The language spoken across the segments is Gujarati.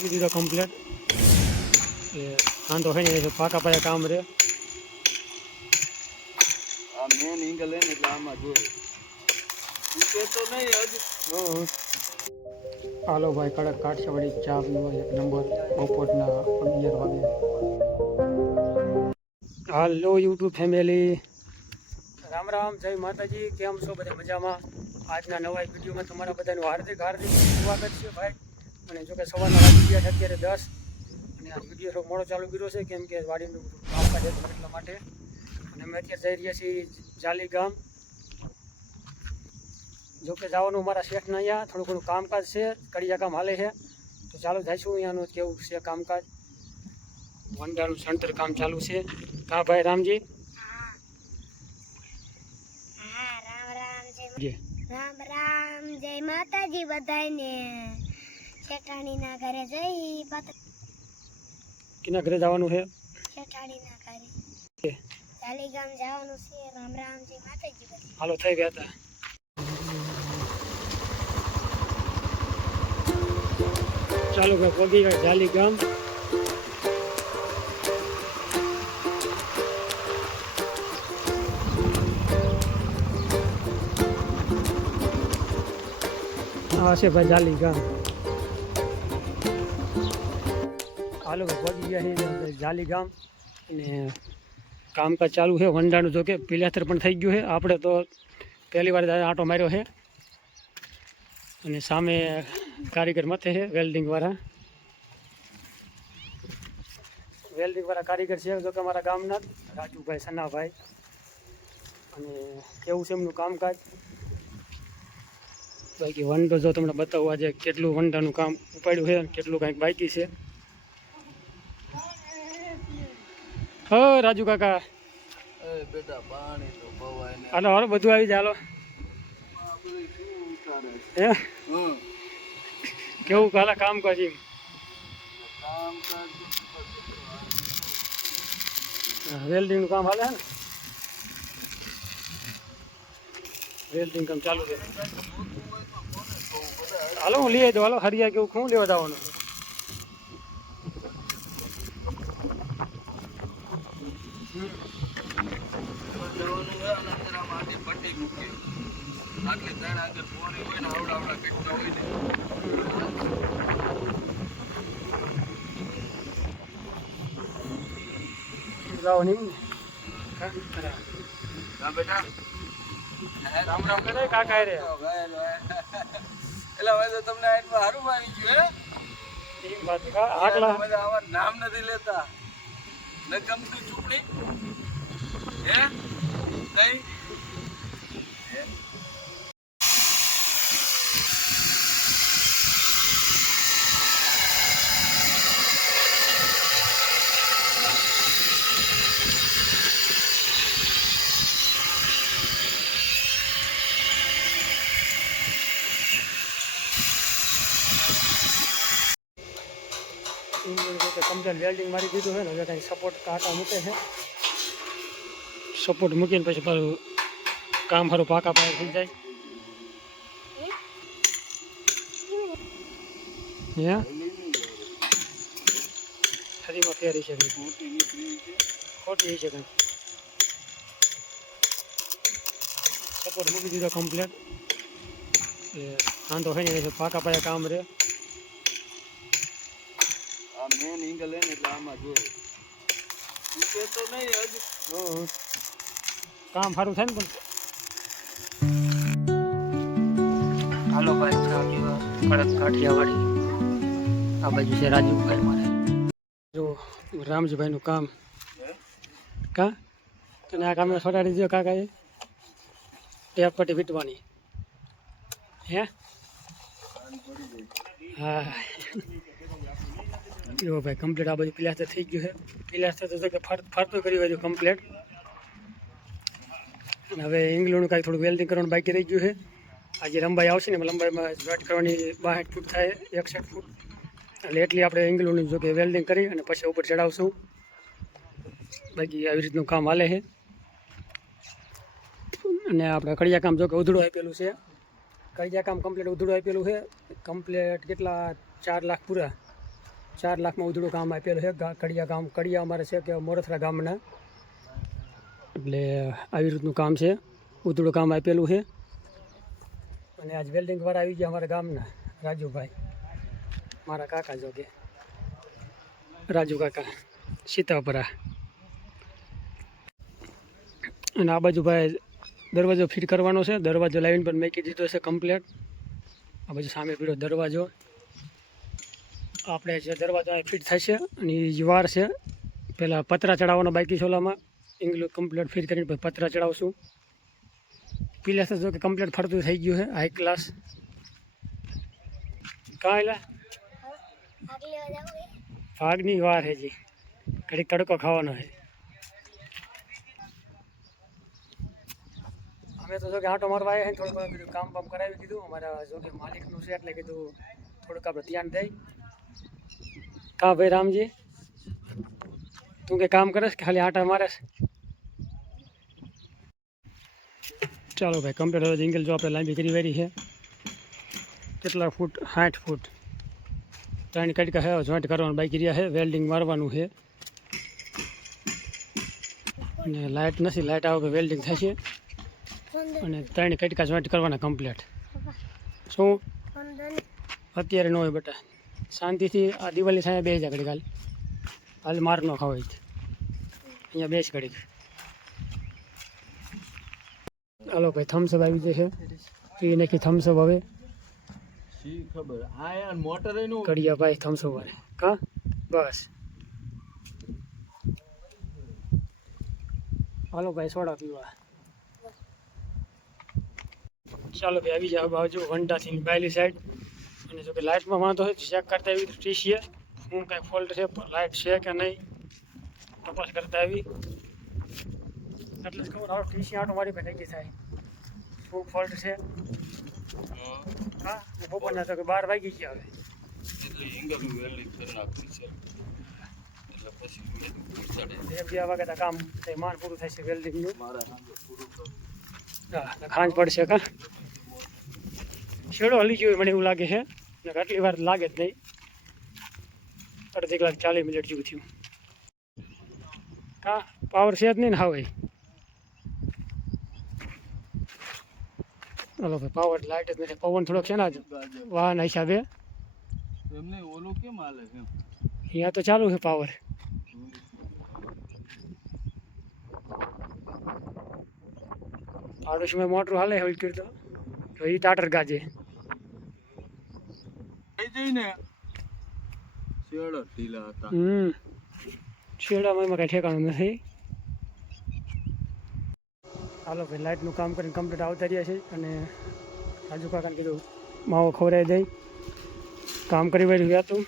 મૂકી દીધો કમ્પ્લેટ એ વાંધો હોય ને પાકા પાયા કામ રે આ મેન એંગલ હે ને એટલે આમાં જોવે ઉકે તો નહીં હજ હાલો ભાઈ કડક કાઠિયાવાડી ચા પીવો એક નંબર બપોરના 11 વાગે હાલો યુટ્યુબ ફેમિલી રામ રામ જય માતાજી કેમ છો બધા મજામાં આજના નવા વિડીયોમાં તમારા બધાનું હાર્દિક સ્વાગત છે ભાઈ અને જો કે સવારના વાગી ગયા છે અત્યારે 10 અને આ વિડીયો થોડો મોડો ચાલુ કર્યો છે કેમ કે વાડીનું કામકાજ હતું એટલા માટે અને અમે અત્યારે જઈ રહ્યા છીએ જાલી ગામ જો કે જવાનું મારા શેઠના અહીંયા થોડું ઘણું કામકાજ છે કડિયા કામ હાલે છે તો ચાલો જઈશું અહીંયાનું કેવું છે કામકાજ વંડાનું સંતર કામ ચાલુ છે હા ભાઈ રામજી રામ રામ જય માતાજી બધાને શેઠાણીના ઘરે જઈ કિના ઘરે જવાનું છે શેઠાણીના ઘરે જાલી ગામ જવાનું છે રામ રામ જય માતાજી બધાને હાલો થઈ ગયા હતા ચાલો ભાઈ પગી ગયા જાલી ગામ આ છે ભાઈ જાલી ગામ હાલો પહોંચી ગયા છે જાલી ગામ અને કામકાજ ચાલુ છે વંડાનું જો કે પિલાસ્ટર પણ થઈ ગયું છે આપણે તો પહેલી વાર આંટો માર્યો છે અને સામે કારીગર મથે છે વેલ્ડિંગવાળા કારીગર છે જો કે અમારા ગામના રાજુભાઈ સનાભાઈ અને કેવું છે એમનું કામકાજ બાકી વંડો જો તમને બતાવું આજે કેટલું વંડાનું કામ ઉપાડ્યું છે અને કેટલું કાંઈક બાકી છે હ રાજુ કાકા બેટા પાણી તો ભવાય ને હાલો હાલો બધું આવી જાય હાલો હે કેવું કાલા કામ કરી કામ કર વેલ્ડિંગનું કામ હાલે ને વેલ્ડિંગ કામ ચાલુ છે હાલો હું લઈ દઉં હાલો હરિયા કેવું શું લેવા જવાનું પટ્ટી મૂકી આટલે ત્રણ આગળ પોરી હોય ને આવડા કટકા હોય ને લાવો નહીં હા બેટા રામ રામ કરે કાકા રે એટલે હવે તો તમને આટલું સારું આવી ગયું હે એ વાત આટલા બધા આવા નામ નથી લેતા ન ગમતી ચૂપડી હે કઈ કમ્પ્લેટ વેલ્ડિંગ મારી દીધું છે ને હવે કંઈ સપોર્ટ કાંટા મૂકે છે સપોર્ટ મૂકીને પછી પાછું કામ સારું પાકા પાયા થઈ જાય હે હરીમાં ફેરી છે ખોટી છે કંઈ સપોર્ટ મૂકી દીધો કમ્પ્લેટ એ વાંધો હોય ને પાકા પાયા કામ રે આ મેન એંગલ હે ને એટલે આમાં જોવે ઉકે તો નહીં હજ કામ સારું થાય ને પણ હાલો ભાઈ કડક કાઠિયાવાડી આ બાજુ છે રાજુભાઈ મારે જો રામજીભાઈનું કામ કા તને આ કામને છોડાડી દો કાકાએ ટેપ પટ્ટી વીટવાની હે હા જો ભાઈ કમ્પ્લીટ આ બધું પિલાસ્ટર થઈ ગયું છે પિલાસ્ટર તો કે ફરતું કરી હોય કમ્પ્લીટ અને હવે ઇંગ્લેન્ડનું કાંઈ થોડું વેલ્ડિંગ કરવાનું બાકી રહી ગયું છે આજે લંબાઈ આવશે ને લંબાઈમાં જોઈન્ટ કરવાની 62 ફૂટ થાય 61 ફૂટ એટલે એટલી આપણે ઇંગ્લેન્ડનું જો કે વેલ્ડિંગ કરી અને પછી ઉપર ચડાવશું બાકી આવી રીતનું કામ હાલે છે અને આપણે કડિયા કામ જો કે ઉધડું આપેલું છે કડિયા કામ કમ્પ્લીટ ઉધડું આપેલું છે કમ્પ્લીટ કેટલા 4 લાખ પૂરા 4 લાખમાં ઉધડું કામ આપેલું છે. કડિયા અમારે છે કે મોરથરા ગામના, એટલે આવી રીતનું કામ છે. ઉધડું કામ આપેલું છે. અને આજ વેલ્ડિંગવાળા આવી ગયા અમારા ગામના રાજુભાઈ, મારા કાકા જો કે રાજુ કાકા સીતાપરા. અને આ બાજુ ભાઈ દરવાજો ફિટ કરવાનો છે. દરવાજો લાવીને પણ મેકી દીધો છે કમ્પ્લેટ. આ બાજુ સામે પીળો દરવાજો, આપણે જે દરવાજો ફિટ થશે અને એ વાર છે. પહેલાં પતરા ચડાવવાનો બાકી છે ઓલામાં, ઇંગ્લિશ કમ્પ્લેટ ફિટ કરીને પછી પતરા ચડાવશું. પિલાસ જો કે કમ્પ્લેટ ફરતું થઈ ગયું છે, હાઈ ક્લાસ. કાં એટલે આગળ જાવ ભાગની વાર છે જી, ઘડીક તડકો ખાવાનો છે. અમે તો જો કે આંટો મારવા આવ્યા છે, થોડુંક કીધું કામ બામ કરાવી દીધું. અમારા જો કે માલિકનું છે એટલે કીધું થોડુંક આપણે ધ્યાન દઈ. કાં ભાઈ રામજી, તું કે કામ કરે કે ખાલી આંટા મારે? ચાલો ભાઈ કમ્પ્લીટ હવે જિંગલ જો આપણે લાંબી કરી વેરી છે. કેટલા ફૂટ? 60 ફૂટ. 3 કટકા છે, જોઈન્ટ કરવાનું બાકી રહ્યા છે, વેલ્ડિંગ મારવાનું છે. અને લાઇટ નથી, લાઇટ આવે કે વેલ્ડિંગ થશે. અને 3 કટકા જોઈન્ટ કરવાના કમ્પ્લીટ. શું અત્યારે ન હોય બેટા, શાંતિથી આ દિવાળી થાય બે જા ઘડી હાલ માર ન ખાવાય અહીંયા બેસ ઘડીક. હાલો ભાઈ થમ્સઅપ આવી જશે, પી નાખી થમ્સઅપ. હવે ખબર આ યાર મોટર એનું કડિયા ભાઈ થમ્સઅપ વાળે કા બસ. હાલો ભાઈ સોડા પીવા. ચાલો ભાઈ આવી જાવ બાજુ વંડાથી બાયલી સાઈડ. અને જો કે લાઇટમાં વાંધો હોય તો ચેક કરતા આવી ટીસીએ શું કાંઈ ફોલ્ટ છે, લાઇટ છે કે નહીં તપાસ કરતા આવી. એટલે જ ખબર આવે ટીસી આટો મારી પાસે નક્કી થાય શું ફોલ્ટ છે. હા બપોરના તો કે 12 વાગી ગયા હવે, એટલે ઇંગલનું વેલ્ડિંગ કરી નાખ્યું છે. એટલે પછી 1-2 વાગે તો કામ માન પૂરું થાય છે વેલ્ડિંગનું. મારા સાંજે પૂરું કરું. હા ખાંજ પડશે કા છેડો હલી ગયો મને એવું લાગે છે. ને આટલી વાર લાગે જ નહીં, અડધી કલાક 40 મિનિટ જેવું થયું. કા પાવર છે જ નહીં ને હવે. હાલો ભાઈ પાવર લાઇટ જ નથી, પવન થોડોક છે ને આજ વાહન હિસાબે. એમને ઓલું કેમ હાલે છે? અહીંયા તો ચાલુ છે પાવર. પાડોશીમાં મોટર હાલે હોય તો એ ટાટર ગાજે. થઈ જઈને શેડા ઢીલા હતા. શેડામાં એમાં કાંઈ ઠેકાણું નથી. હાલો ભાઈ લાઇટનું કામ કરીને કમ્પ્લીટ આવતા રહ્યા છે. અને રાજુ કાકાને કીધું માવો ખવડાવી દઈ, કામ કરી વાળ્યું હતું.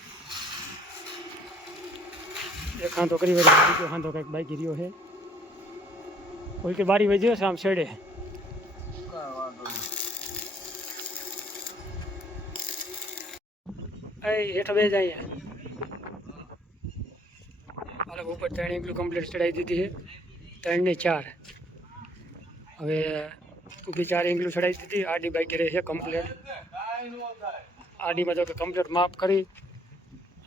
એક હાંધો કરી વાળ્યો, બીજો હાંધો કંઈક બાકી રહ્યો છે. કોઈ કે બારી વહી છે આમ છેડે. હેઠો બે જાય હાલો ઉપર 3 ઇંગલું કમ્પ્લીટ ચડાવી દીધી છે. 3 ને 4 હવે ઊભી 4 ઇંગલું ચડાવી દીધી. આડી બાકી રહે છે કમ્પ્લીટ. આડીમાં જો કે કમ્પ્લીટ માપ કરી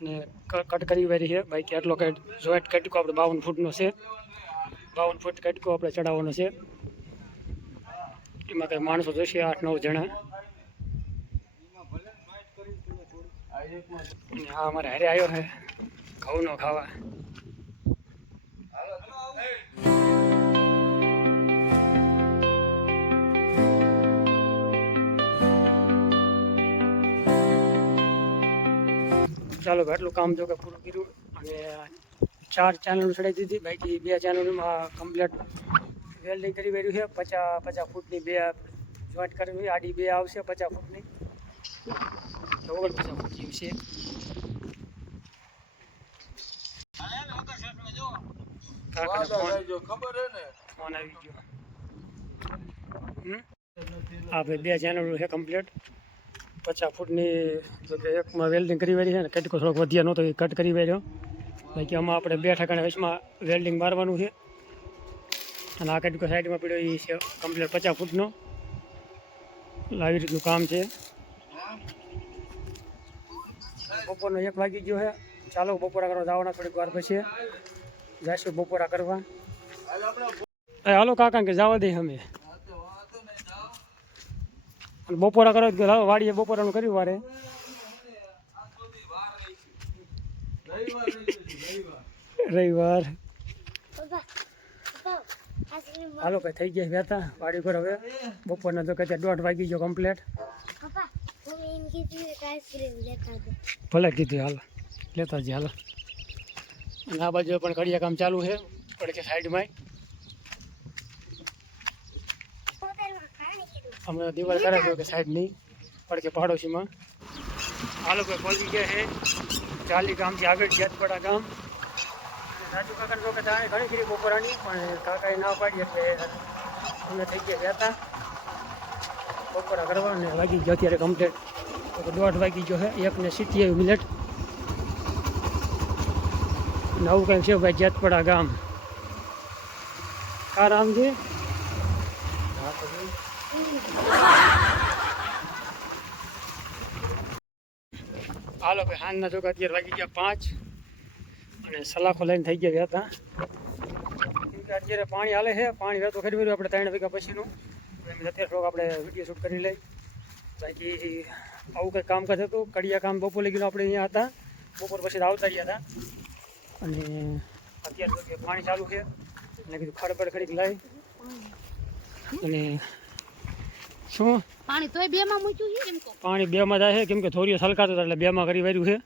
અને કટ કરી વારી છે. બાકી આટલો કંઈ જોઈન્ટ કટકો આપણે 52 ફૂટનો છે. 52 ફૂટ કટકો આપણે ચડાવવાનો છે. એમાં કંઈ માણસો જોઈશે 8-9 જણા. હા અમારે હારે આવ્યો છે ઘઉંનો ખાવા. ચાલો આટલું કામ જો કે પૂરું કર્યું. અને 4 ચેનલ ચડાવી દીધી, બાકી 2 ચેનલમાં કમ્પ્લીટ વેલ્ડિંગ કરી વાર્યું છે. 50 ફૂટની 2 જોઈન્ટ કરવી, આડી 2 આવશે 50 ફૂટની, 49 ફૂટ જેવી છે. ખબર હે ને ફોન આવી ગયો. આપણે 2 ચેનલો છે કમ્પ્લીટ. 50 ફૂટની જો કે એકમાં વેલ્ડિંગ કરી વાળી છે ને કટકો થોડોક વધ્યા નહોતો એ કટ કરી વાળ્યો. બાકી આમાં આપણે 2 ઠેકાણા વચમાં વેલ્ડિંગ મારવાનું છે. અને આ કટકો સાઈડમાં પડ્યો એ છે કમ્પ્લીટ 50 ફૂટનો. આવી રીતનું કામ છે. બપોરનો 1 વાગી ગયો છે ચાલો બપોરા કરવા જવાના થોડીક વાર પછી જઈશું બપોરા કરવા. હાલો કાકા કે જવા દઈએ અમે બપોરા કરો તો હાલો વાડીએ બપોરાનું કર્યું વારે. રવિવાર હાલો ભાઈ થઈ ગયા વહેતા વાડી પર. હવે બપોરના તો કદાચ 1:30 વાગી ગયો કમ્પ્લેટ. ભલે કીધું હાલો લેતા જ હાલો. અને આ બાજુ પણ કડિયા કામ ચાલુ છે પડકે સાઈડમાં. હમણાં દિવાલ કરે છે કે સાઈડની પડકે પાડોશીમાં. હાલો ભાઈ પહોંચી ગયા છે ચાલી ગામથી આગળ જેતપડા ગામ. રાજુ કાકાને તો કદાચ ઘણી કરી બપોરાની પણ કાકાએ ના પાડી એટલે અમે થઈ ગયા વહેતા બપોરા કરવા. અને વાગી ગયો અત્યારે કમ્પ્લેટ 1:30 વાગી ગયો છે 1:87. નવું કંઈક છે ભાઈ જેતપડા ગામ. કા રામજી હાલો ભાઈ હાલના ચોક અત્યારે વાગી ગયા 5 અને સલાખો લઈને થઈ ગયા હતા. કેમ કે અત્યારે પાણી હાલે છે. પાણી વહેતું ખરી વર્યું આપણે 3 વાગ્યા પછીનું. અત્યારે થોડોક આપણે વિડીયો શૂટ કરી લઈ. બાકી આવું કંઈક કામકાજ હતું. કડિયા કામ બપોર લગીને આપણે અહીંયા હતા. બપોર પછી આવતા રહ્યા હતા. અને અત્યારે તો કે પાણી ચાલુ છે એટલે કીધું ખડબડ ખડીક લાવી. અને શું પાણી તોય 2 માં મૂક્યું છે એમ કો. પાણી 2 માં જાય છે કેમ કે થોડીઓ સલકાતો હતા એટલે 2 માં કરી વર્યું છે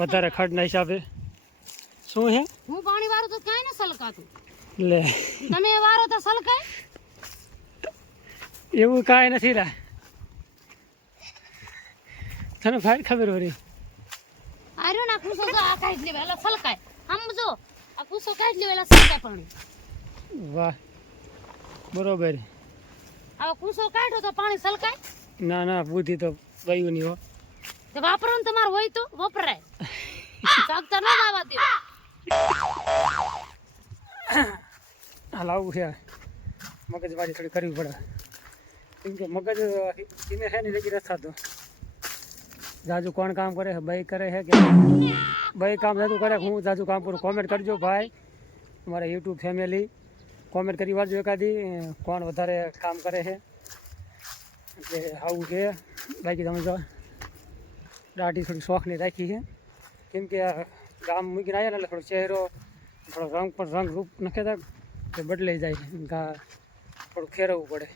વધારે ખડના હિસાબે. શું છે હું પાણી વાળું તો કાઈ ન સલકાતું. લે તમે વારો તો સલકાય એવું કાંઈ નથી રા. તને ફાઇલ ખબર હોય આર્યો ના કુસો તો આ કાઢ લે વેલા સલકાય. આમ જો આ કુસો કાઢ લે વેલા સલકાય પાણી. વાહ બરોબર. આ કુસો કાઢો તો પાણી સલકાય. ના ના બુદ્ધિ તો વયું નહીં હો. તો વાપરવાનું તમારે હોય તો વપરાય. સાગતા ન આવવા દે. હાલ આવું છે મગજમારી થોડી કરવી પડે કેમ કે મગજ ધીમે છે ને લેકી નથી થતું. જાજુ કોણ કામ કરે છે ભાઈ કરે છે કે ભાઈ કામ જાજુ કરે હું જાજુ કામ કરું. કોમેન્ટ કરજો ભાઈ અમારા યુટ્યુબ ફેમિલી. કોમેન્ટ કરી વાળજો એકાદી કોણ વધારે કામ કરે છે. એટલે આવું છે. બાકી તમે જો દાઢી થોડી શોખની રાખી છે કેમ કે ગામ મૂકીને આવ્યા ને એટલે થોડો ચહેરો થોડો રંગ પણ રંગ રૂપ નખે તો બદલાઈ જાય થોડું ફેરવવું પડે.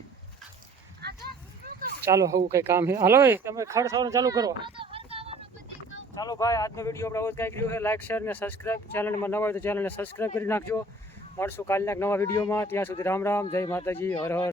ચાલો આવું કંઈ કામ છે. હાલો તમે ખડ થવાનું ચાલુ કરો. ચાલો ભાઈ આજનો વિડીયો આપણે આવું કંઈક રહ્યું છે. લાઈક શેર ને સબસ્ક્રાઈબ. ચેનલમાં નવા હોય તો ચેનલને સબસ્ક્રાઈબ કરી નાખજો. મળશું કાલના નવા વિડીયોમાં. ત્યાં સુધી રામ રામ જય માતાજી હર હર.